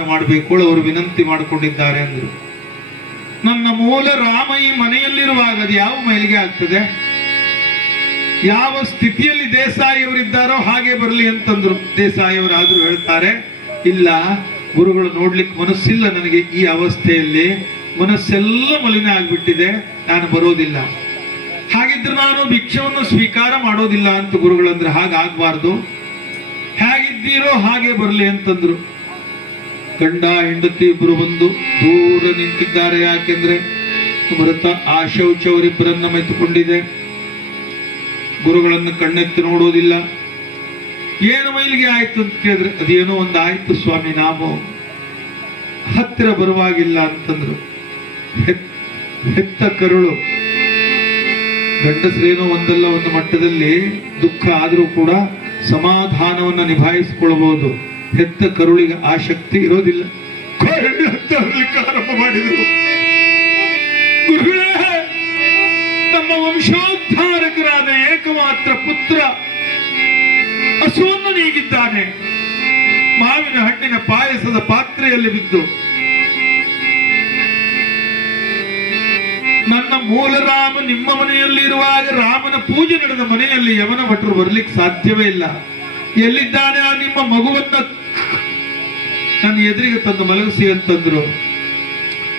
ಸಮಾಧಾನ ಮಾಡಬೇಕು ಅವರು ವಿನಂತಿ ಮಾಡಿಕೊಂಡಿದ್ದಾರೆ ಅಂದ್ರು. ನನ್ನ ಮೂಲ ರಾಮ ಈ ಮನೆಯಲ್ಲಿರುವಾಗ ಅದು ಯಾವ ಮೈಲಿಗೆ ಆಗ್ತದೆ? ಯಾವ ಸ್ಥಿತಿಯಲ್ಲಿ ದೇಸಾಯಿಯವರಿದ್ದಾರೋ ಹಾಗೆ ಬರಲಿ ಅಂತಂದ್ರು. ದೇಸಾಯಿಯವರಾದ್ರೂ ಹೇಳ್ತಾರೆ, ಇಲ್ಲ, ಗುರುಗಳು ನೋಡ್ಲಿಕ್ಕೆ ಮನಸ್ಸಿಲ್ಲ ನನಗೆ ಈ ಅವಸ್ಥೆಯಲ್ಲಿ. ಮನಸ್ಸೆಲ್ಲ ಮಲಿನ ಆಗ್ಬಿಟ್ಟಿದೆ, ನಾನು ಬರೋದಿಲ್ಲ. ಹಾಗಿದ್ರೆ ನಾನು ಭಿಕ್ಷವನ್ನು ಸ್ವೀಕಾರ ಮಾಡೋದಿಲ್ಲ ಅಂತ ಗುರುಗಳಂದ್ರೆ ಹಾಗಾಗಬಾರ್ದು. ಹೇಗಿದ್ದೀರೋ ಹಾಗೆ ಬರಲಿ ಅಂತಂದ್ರು. ಗಂಡ ಹೆಂಡತಿ ಇಬ್ರು ಬಂದು ದೂರ ನಿಂತಿದ್ದಾರೆ. ಯಾಕೆಂದ್ರೆ ಮೃತ ಆ ಶೌಚ ಅವರಿಬ್ಬರನ್ನ ಮೆತ್ತುಕೊಂಡಿದೆ. ಗುರುಗಳನ್ನು ಕಣ್ಣೆತ್ತಿ ನೋಡೋದಿಲ್ಲ. ಏನು ಮೈಲಿಗೆ ಆಯ್ತು ಅಂತ ಕೇಳಿದ್ರೆ, ಅದೇನೋ ಒಂದು ಆಯ್ತು ಸ್ವಾಮಿ, ನಾವು ಹತ್ತಿರ ಬರುವಾಗಿಲ್ಲ ಅಂತಂದ್ರು. ಹೆತ್- ಹೆತ್ತ ಕರುಳು. ಗಂಡಸರೇನೋ ಒಂದಲ್ಲ ಒಂದು ಮಟ್ಟದಲ್ಲಿ ದುಃಖ ಆದರೂ ಕೂಡ ಸಮಾಧಾನವನ್ನು ನಿಭಾಯಿಸಿಕೊಳ್ಳಬಹುದು ಹೆತ್ತ ಕರುಳಿಗೆ ಆ ಶಕ್ತಿ ಇರೋದಿಲ್ಲ. ಆರಂಭ ಮಾಡಿದರು. ನಮ್ಮ ವಂಶೋದ್ಧಾರಕರಾದ ಏಕಮಾತ್ರ ಪುತ್ರ ಹಸುವನ್ನು ನೀಗಿದ್ದಾನೆ ಮಾವಿನ ಹಣ್ಣಿನ ಪಾಯಸದ ಪಾತ್ರೆಯಲ್ಲಿ ಬಿದ್ದು, ನನ್ನ ಮೂಲ ರಾಮ ನಿಮ್ಮ ಮನೆಯಲ್ಲಿ ಇರುವಾಗ ರಾಮನ ಪೂಜೆ ನಡೆದ ಮನೆಯಲ್ಲಿ ಯಮನ ಭಟ್ರು ಬರ್ಲಿಕ್ಕೆ ಸಾಧ್ಯವೇ ಇಲ್ಲ. ಎಲ್ಲಿದ್ದಾನೆ ಆ ನಿಮ್ಮ ಮಗುವನ್ನ ನನ್ನ ಎದುರಿಗೆ ತಂದು ಮಲಗಿಸಿ ಅಂತಂದ್ರು.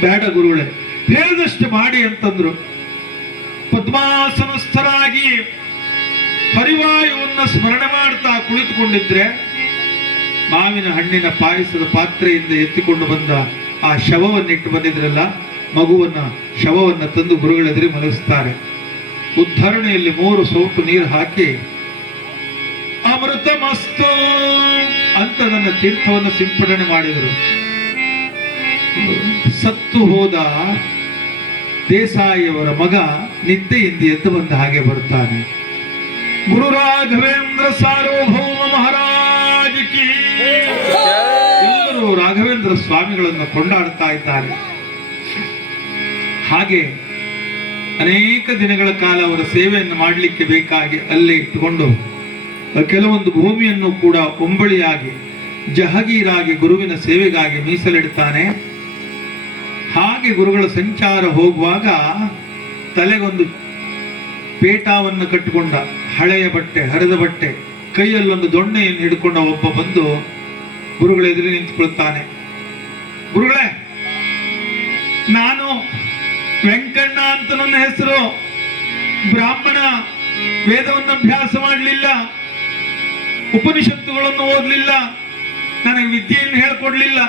ಬೇಡ ಗುರುಗಳೇ, ಹೇಳಿದಷ್ಟು ಮಾಡಿ ಅಂತಂದ್ರು. ಪದ್ಮಾಸನಸ್ಥರಾಗಿ ಪರಿವಾಯುವನ್ನ ಸ್ಮರಣೆ ಮಾಡ್ತಾ ಕುಳಿತುಕೊಂಡಿದ್ರೆ ಮಾವಿನ ಹಣ್ಣಿನ ಪಾಯಸದ ಪಾತ್ರೆಯಿಂದ ಎತ್ತಿಕೊಂಡು ಬಂದ ಆ ಶವವನ್ನಿಟ್ಟು ಬಂದಿದ್ರಲ್ಲ, ಮಗುವನ್ನ, ಶವವನ್ನ ತಂದು ಗುರುಗಳೆದುರಿ ಮಲಗಿಸ್ತಾರೆ. ಉದ್ಧರಣೆಯಲ್ಲಿ ಮೂರು ಸೌಟು ನೀರು ಹಾಕಿ ಅಮೃತ ಮಸ್ತು ಅಂತ ನನ್ನ ತೀರ್ಥವನ್ನು ಸಿಂಪಡಣೆ ಮಾಡಿದರು. ಸತ್ತು ಹೋದ ದೇಸಾಯಿಯವರ ಮಗ ನಿದ್ದೆಯಿಂದ ಎದ್ದು ಬಂದ ಹಾಗೆ ಬರುತ್ತಾನೆ. ಗುರು ರಾಘವೇಂದ್ರ ಸಾರ್ವಭೌಮ ಮಹಾರಾಜ ಎಲ್ಲರೂ ರಾಘವೇಂದ್ರ ಸ್ವಾಮಿಗಳನ್ನು ಕೊಂಡಾಡ್ತಾ ಇದ್ದಾರೆ. ಹಾಗೆ ಅನೇಕ ದಿನಗಳ ಕಾಲ ಅವರ ಸೇವೆಯನ್ನು ಮಾಡಲಿಕ್ಕೆ ಬೇಕಾಗಿ ಅಲ್ಲೇ ಇಟ್ಟುಕೊಂಡು ಕೆಲವೊಂದು ಭೂಮಿಯನ್ನು ಕೂಡ ಒಂಬಳಿಯಾಗಿ ಜಹಗೀರಾಗಿ ಗುರುವಿನ ಸೇವೆಗಾಗಿ ಮೀಸಲಿಡ್ತಾನೆ. ಹಾಗೆ ಗುರುಗಳ ಸಂಚಾರ ಹೋಗುವಾಗ ತಲೆಗೊಂದು ಪೇಟಾವನ್ನು ಕಟ್ಟಿಕೊಂಡ ಹಳೆಯ ಬಟ್ಟೆ, ಹರಿದ ಬಟ್ಟೆ, ಕೈಯಲ್ಲೊಂದು ದೊಣ್ಣೆಯನ್ನು ಹಿಡ್ಕೊಂಡ ಒಬ್ಬ ಬಂದು ಗುರುಗಳ ಎದುರು ನಿಂತುಕೊಳ್ತಾನೆ. ಗುರುಗಳೇ, ನಾನು ವೆಂಕಣ್ಣ ಅಂತ ನನ್ನ ಹೆಸರು. ಬ್ರಾಹ್ಮಣ, ವೇದವನ್ನು ಅಭ್ಯಾಸ ಮಾಡಲಿಲ್ಲ. ಉಪನಿಷತ್ತುಗಳನ್ನು ಓದಲಿಲ್ಲ. ನನಗೆ ವಿದ್ಯೆಯನ್ನು ಹೇಳ್ಕೊಡ್ಲಿಲ್ಲ.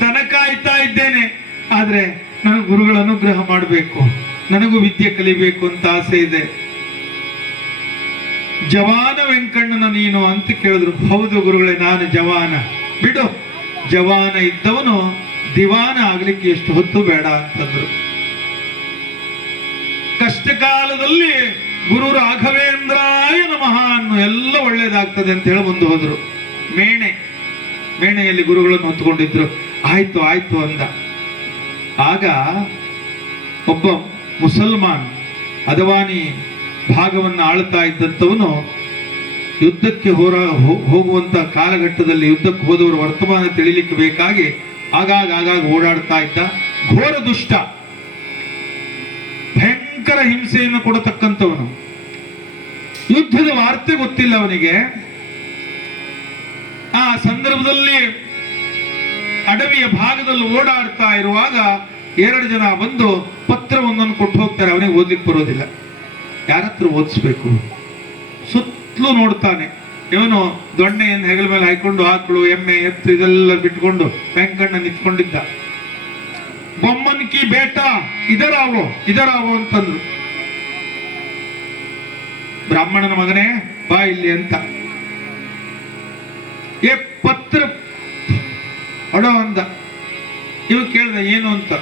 ದನ ಕಾಯ್ತಾ ಇದ್ದೇನೆ. ಆದ್ರೆ ನನಗೆ ಗುರುಗಳ ಅನುಗ್ರಹ ಮಾಡಬೇಕು. ನನಗೂ ವಿದ್ಯೆ ಕಲಿಬೇಕು ಅಂತ ಆಸೆ ಇದೆ. ಜವಾನ ವೆಂಕಣ್ಣನ ನೀನು ಅಂತ ಕೇಳಿದ್ರು. ಹೌದು ಗುರುಗಳೇ, ನಾನು ಜವಾನ. ಬಿಡು. ಜವಾನ ಇದ್ದವನು ದಿವಾನ ಆಗ್ಲಿಕ್ಕೆ ಎಷ್ಟು ಹೊತ್ತು ಬೇಡ ಅಂತಂದ್ರು. ಕಷ್ಟ ಕಾಲದಲ್ಲಿ ಗುರು ರಾಘವೇಂದ್ರಾಯ ನಮಃ ಅನ್ನು ಎಲ್ಲ ಒಳ್ಳೇದಾಗ್ತದೆ ಅಂತ ಹೇಳಿ ಮುಂದೆ ಹೋದ್ರು. ಮೇಣೆ, ಮೇಣೆಯಲ್ಲಿ ಗುರುಗಳನ್ನು ಹೊತ್ಕೊಂಡಿದ್ರು ಆಯ್ತು ಆಯ್ತು ಅಂದ. ಆಗ ಒಬ್ಬ ಮುಸಲ್ಮಾನ್ ಅದವಾನಿ ಭಾಗವನ್ನು ಆಳ್ತಾ ಇದ್ದಂಥವನು ಯುದ್ಧಕ್ಕೆ ಹೋರ ಹೋಗುವಂತ ಕಾಲಘಟ್ಟದಲ್ಲಿ ಯುದ್ಧಕ್ಕೆ ಹೋದವರು ವರ್ತಮಾನ ತಿಳಿಲಿಕ್ಕೆ ಬೇಕಾಗಿ ಆಗಾಗ ಆಗಾಗ ಓಡಾಡ್ತಾ ಇದ್ದ ಘೋರ ದುಷ್ಟ ಭಯಂಕರ ಹಿಂಸೆಯನ್ನು ಕೊಡತಕ್ಕಂಥವನು. ಯುದ್ಧದ ವಾರ್ತೆ ಗೊತ್ತಿಲ್ಲ ಅವನಿಗೆ. ಆ ಸಂದರ್ಭದಲ್ಲಿ ಅಡವಿಯ ಭಾಗದಲ್ಲಿ ಓಡಾಡ್ತಾ ಇರುವಾಗ ಎರಡು ಜನ ಬಂದು ಪತ್ರವೊಂದನ್ನು ಕೊಟ್ಟು ಹೋಗ್ತಾರೆ, ಅವನಿಗೆ ಓದ್ಲಿಕ್ಕೆ ಬರೋದಿಲ್ಲ. ಯಾರತ್ರ ಓದಿಸ್ಬೇಕು? ಸುತ್ತಲೂ ನೋಡ್ತಾನೆ. ಇವನು ದೊಣ್ಣೆಯನ್ನು ಹೆಗಲ ಮೇಲೆ ಹಾಕೊಂಡು ಆಕಳು, ಎಮ್ಮೆ, ಎತ್ತು, ಇದೆಲ್ಲ ಬಿಟ್ಕೊಂಡು, ವೆಂಕಣ್ಣ ನಿಂತ್ಕೊಂಡಿದ್ದ. ಬೊಮ್ಮನ್ ಕಿ ಬೇಟ ಇದರಾವೋ ಇದರಾವೋ ಅಂತಂದ್ರು. ಬ್ರಾಹ್ಮಣನ ಮಗನೇ, ಬಾ ಇಲ್ಲಿ ಅಂತ. ಏ, ಪತ್ರ. ಅಡೋ ಅಂದ. ಇವ್ ಕೇಳ್ದ, ಏನು ಅಂತ.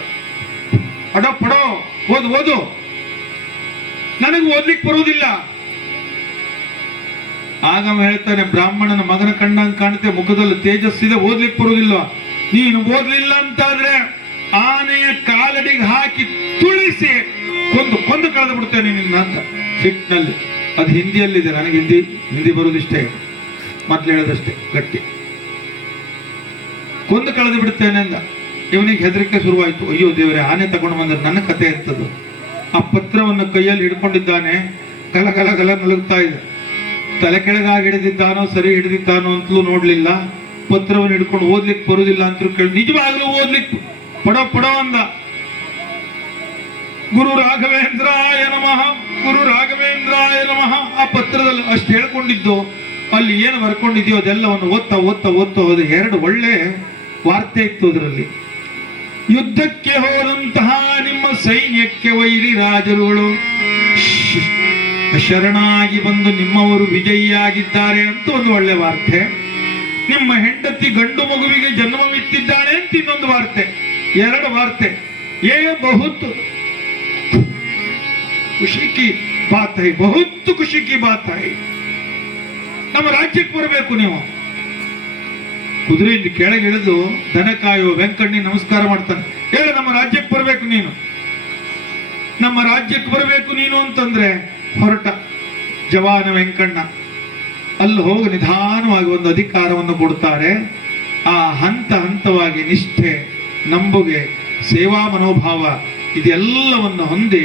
ಅಡೋ, ಪಡೋ, ಓದು ಓದು. ನನಗೆ ಓದ್ಲಿಕ್ಕೆ ಬರೋದಿಲ್ಲ. ಆಗ ಹೇಳ್ತಾನೆ, ಬ್ರಾಹ್ಮಣನ ಮಗನ ಕಣ್ಣಂಗ್ ಕಾಣುತ್ತೆ ಮುಖದಲ್ಲಿ ತೇಜಸ್ಸಿದೆ ಓದ್ಲಿಕ್ಕೆ ಬರೋದಿಲ್ಲ ನೀನು ಓದ್ಲಿಲ್ಲ ಅಂತಾದ್ರೆ ಆನೆಯ ಕಾಲಡಿಗೆ ಹಾಕಿ ತುಳಿಸಿ ಕೊಂದು ಕೊಂದು ಕಳೆದು ಬಿಡ್ತೇನೆ ನಿನ್ನ ಅಂತ. ಸಿಟ್ನಲ್ಲಿ ಅದು ಹಿಂದಿಯಲ್ಲಿದೆ, ನನಗೆ ಹಿಂದಿ ಹಿಂದಿ ಬರುವುದಿಷ್ಟೇ. ಮೊದ್ಲು ಹೇಳೋದಷ್ಟೇ, ಗಟ್ಟಿ. ಕೊಂದು ಕಳೆದು ಬಿಡ್ತೇನೆ ಅಂದ. ಇವನಿಗೆ ಹೆದರಿಕೆ ಶುರುವಾಯಿತು. ಅಯ್ಯೋ ದೇವರೇ, ಆನೆ ತಗೊಂಡು ಬಂದ ನನ್ನ ಕತೆ ಅಂತದ್ದು ಆ ಪತ್ರವನ್ನು ಕೈಯಲ್ಲಿ ಹಿಡ್ಕೊಂಡಿದ್ದಾನೆ. ಕಲ ಕಲ ಕಲ ನಲುಗ್ತಾ ಇದೆ. ತಲೆ ಕೆಳಗಾಗಿ ಹಿಡಿದಿದ್ದಾನೋ, ಸರಿ ಹಿಡಿದಿದ್ದಾನೋ ಅಂತಲೂ ನೋಡ್ಲಿಲ್ಲ. ಪತ್ರವನ್ನು ಹಿಡ್ಕೊಂಡು ಓದ್ಲಿಕ್ಕೆ ಬರೋದಿಲ್ಲ ಅಂತ ಕೇಳಿ ನಿಜವಾಗ್ಲೂ ಓದ್ಲಿಕ್ಕೆ ಪಡೋ ಪಡೋ ಅಂದ. ಗುರು ರಾಘವೇಂದ್ರಾಯ ನಮಃ, ಗುರು ರಾಘವೇಂದ್ರಾಯ ನಮಃ. ಆ ಪತ್ರದಲ್ಲಿ ಅಷ್ಟು ಹೇಳ್ಕೊಂಡಿದ್ದು, ಅಲ್ಲಿ ಏನು ಬರ್ಕೊಂಡಿದ್ಯೋ ಅದೆಲ್ಲವನ್ನು ಓದ್ತಾ ಓದ್ತಾ ಓದ್ತಾ ಹೋದ ಎರಡು ಒಳ್ಳೆ ವಾರ್ತೆ ಇತ್ತು ಅದರಲ್ಲಿ. ಯುದ್ಧಕ್ಕೆ ಹೋದಂತಹ ನಿಮ್ಮ ಸೈನ್ಯಕ್ಕೆ ವೈರಿ ರಾಜರುಗಳು. ಶರಣಾಗಿ ಬಂದು ನಿಮ್ಮವರು ವಿಜಯಿಯಾಗಿದ್ದಾರೆ ಅಂತ ಒಂದು ಒಳ್ಳೆ ವಾರ್ತೆ. ನಿಮ್ಮ ಹೆಂಡತಿ ಗಂಡು ಮಗುವಿಗೆ ಜನ್ಮವಿತ್ತಿದ್ದಾಳೆ ಅಂತ ಇನ್ನೊಂದು ವಾರ್ತೆ. ಎರಡು ವಾರ್ತೆ. ಏ ಬಹುತ್. ಖುಷಿ ಕಿ ಬಾತ್ ಹೈ, ಬಹುತ್ ಖುಷಿ ಕಿ ಬಾತ್ ಹೈ. ನಮ್ಮ ರಾಜ್ಯಕ್ಕೆ ಬರಬೇಕು ನೀವು. ಕುದುರೆಯಿಂದ ಕೆಳಗೆ ಇಳಿದು ದನ ಕಾಯೋ ವೆಂಕಣ್ಣಿ ನಮಸ್ಕಾರ ಮಾಡ್ತಾನೆ. ಹೇಳ, ನಮ್ಮ ರಾಜ್ಯಕ್ಕೆ ಬರಬೇಕು ನೀನು. ನಮ್ಮ ರಾಜ್ಯಕ್ಕೆ ಬರಬೇಕು ನೀನು ಅಂತಂದ್ರೆ ಹೊರಟ ಜವಾನ ವೆಂಕಣ್ಣ. ಅಲ್ಲಿ ಹೋಗಿ ನಿಧಾನವಾಗಿ ಒಂದು ಅಧಿಕಾರವನ್ನು ಕೊಡ್ತಾರೆ. ಆ ಹಂತ ಹಂತವಾಗಿ ನಿಷ್ಠೆ ನಂಬುಗೆ ಸೇವಾ ಮನೋಭಾವ ಇದೆಲ್ಲವನ್ನು ಹೊಂದಿ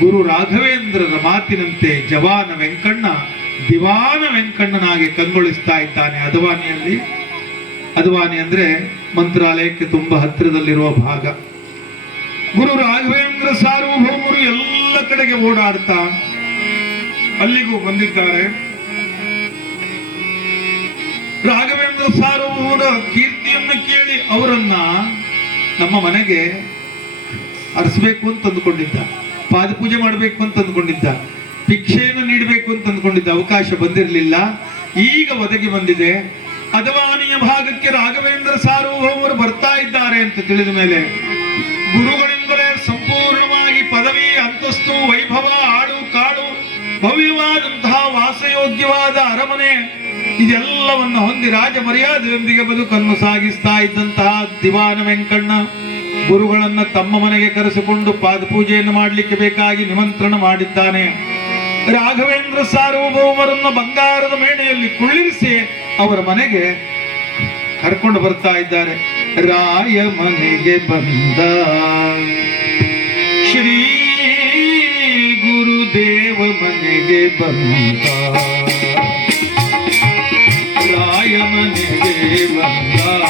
ಗುರು ರಾಘವೇಂದ್ರರ ಮಾತಿನಂತೆ ಜವಾನ ವೆಂಕಣ್ಣ ದಿವಾನ ವೆಂಕಣ್ಣನಾಗಿ ಕಂಗೊಳಿಸ್ತಾ ಇದ್ದಾನೆ. ಅದವಾನಿಯಲ್ಲಿ ಅದವಾನಿ ಅಂದ್ರೆ ಮಂತ್ರಾಲಯಕ್ಕೆ ತುಂಬಾ ಹತ್ತಿರದಲ್ಲಿರುವ ಭಾಗ. ಗುರು ರಾಘವೇಂದ್ರ ಸಾರ್ವಭೌಮರು ಎಲ್ಲ ಕಡೆಗೆ ಓಡಾಡ್ತಾ ಅಲ್ಲಿಗೂ ಬಂದಿದ್ದಾರೆ. ರಾಘವೇಂದ್ರ ಸಾರ್ವಭೌಮರ ಕೀರ್ತಿಯನ್ನು ಕೇಳಿ ಅವರನ್ನ ನಮ್ಮ ಮನೆಗೆ ಅರಸಬೇಕು ಅಂತ ಅಂದುಕೊಂಡಿದ್ದ, ಪಾದಪೂಜೆ ಮಾಡಬೇಕು ಅಂತ ಅಂದ್ಕೊಂಡಿದ್ದ, ಭಿಕ್ಷೆಯನ್ನು ನೀಡಬೇಕು ಅಂತ ಅಂದುಕೊಂಡಿದ್ದ ಅವಕಾಶ ಬಂದಿರಲಿಲ್ಲ. ಈಗ ಒದಗಿ ಬಂದಿದೆ. ಅದವಾನಿಯ ಭಾಗಕ್ಕೆ ರಾಘವೇಂದ್ರ ಸಾರ್ವಭೌಮರು ಬರ್ತಾ ಇದ್ದಾರೆ ಅಂತ ತಿಳಿದ ಮೇಲೆ ಗುರುಗಳಿಂದಲೇ ಇದೆಲ್ಲವನ್ನು ಹೊಂದಿ ರಾಜ ಮರ್ಯಾದೆಯೊಂದಿಗೆ ಬದುಕನ್ನು ಸಾಗಿಸ್ತಾ ಇದ್ದಂತಹ ದಿವಾನ ವೆಂಕಣ್ಣ, ಗುರುಗಳನ್ನ ತಮ್ಮ ಮನೆಗೆ ಕರೆಸಿಕೊಂಡು ಪಾದಪೂಜೆಯನ್ನು ಮಾಡಲಿಕ್ಕೆ ಬೇಕಾಗಿ ನಿಮಂತ್ರಣ ಮಾಡಿದ್ದಾನೆ. ರಾಘವೇಂದ್ರ ಸಾರ್ವಭೌಮರನ್ನು ಬಂಗಾರದ ಮೇಣೆಯಲ್ಲಿ ಕುಳ್ಳಿರಿಸಿ ಅವರ ಮನೆಗೆ ಕರ್ಕೊಂಡು ಬರ್ತಾ ಇದ್ದಾರೆ. ರಾಯ ಮನೆಗೆ ಬಂದ ಶ್ರೀ ಗುರುದೇವ ಮನೆಗೆ ಬಂದ. ರಾಯ ಮನೆಗೆ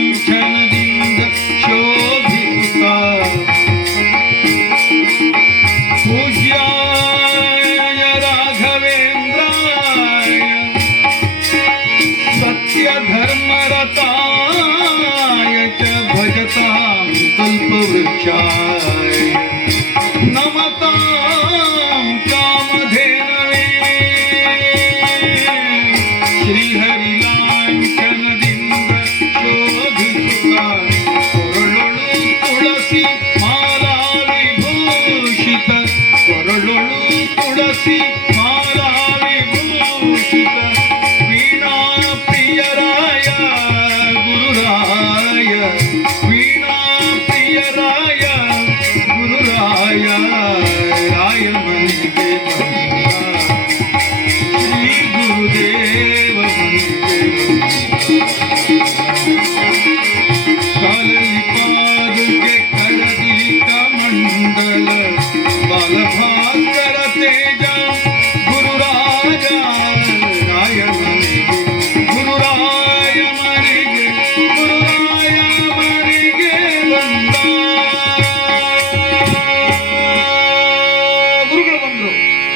Satan